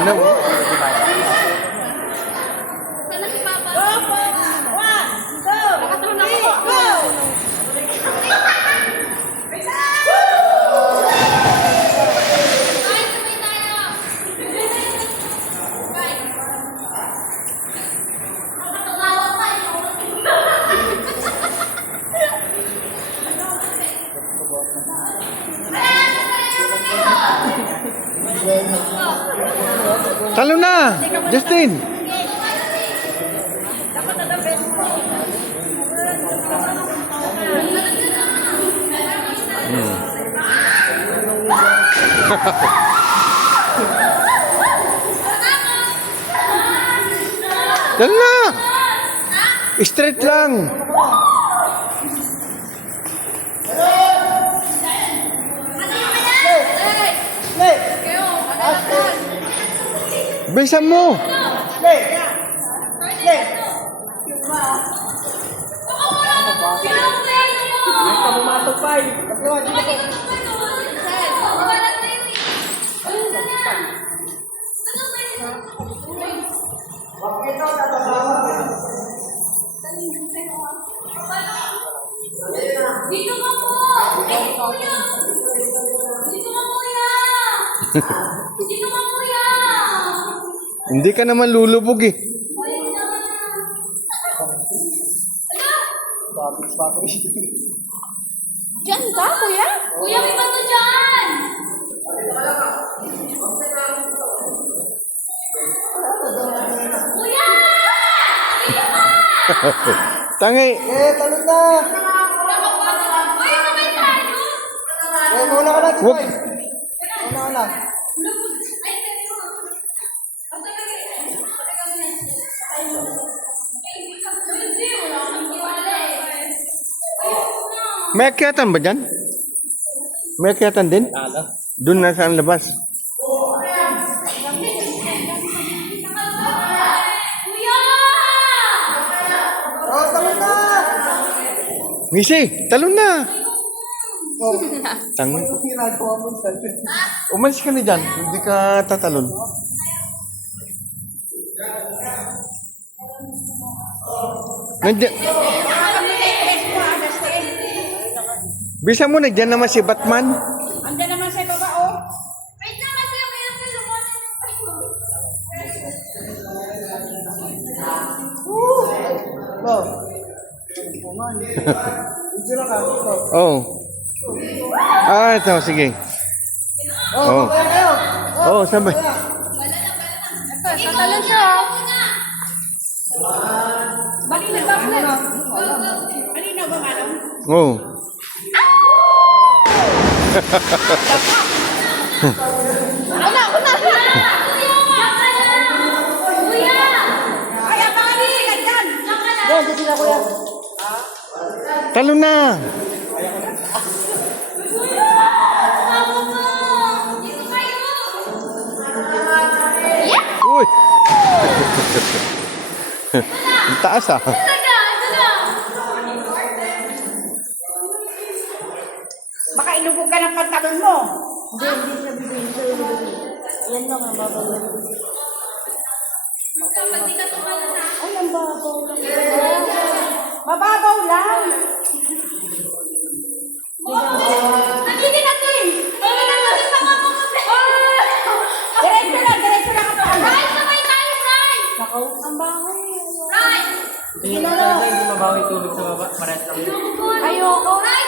Linaw. Sana si Papa. Go! 1, 2, 3, go! Ay, sabay tayo. Ay. Nakatawa pa Talo na! Justin! Dapat na the best mo. Talo na! Straight lang! Play! Kayo, manalatan. Bilisan mo! Play! Play! Ito bumatupay. Pagkawan, dito po. Dito ka po! Ay, kuya! Dito ka, kuya! Dito ka, kuya! Hindi ka naman lulubog eh. Diyan ka, kuya? Kuya, may bato dyan! Kuya! Dito ka! Tangi! Talon na! Kuya, sabay tayo! Mauna ka na, Wag! Mauna ka na. Ay, pero... Ang tagal eh. Hindi, wala akong tiwala eh. May akyatan ba dyan? May akyatan din? Doon na sa labas. Kuya! Oh, talon na! Misi, talon na! Oh, Tangi. ginagawa mo sa Umalis ka na dyan. Hindi ka tatalon. Nandiyan. Bisa mo, nandiyan naman si Batman. Andiyan naman sa baba, oh. Wait lang kasi yung ilang lulubunan ng payo. Go. Kuman. Ito na ka. Go. Oh. Ah, ito. Sige. Oh, Oh. kaya kayo. Oh, sabay. Tatalon siya. Malinaw ba, Malinaw? Malinaw ba, madam? Oh. Una! Kuya! Ay, abali! Ganyan! Yan, sa sila, kuya. Talon na. Dito kayo! Uy. Ang taas ah. Talaga! Baka ilubog ka ng pantalon mo. Kapag di ka tumalon na. Ay, ang babaw lang. Mababaw lang. Nandito na to eh! Nandito na to sa mga pumunta! Diretso lang ako. Right! Sabay tayo, right! Nakaw, ang bahay. Right! Sige na lang. Ayoko! Ayoko. Right!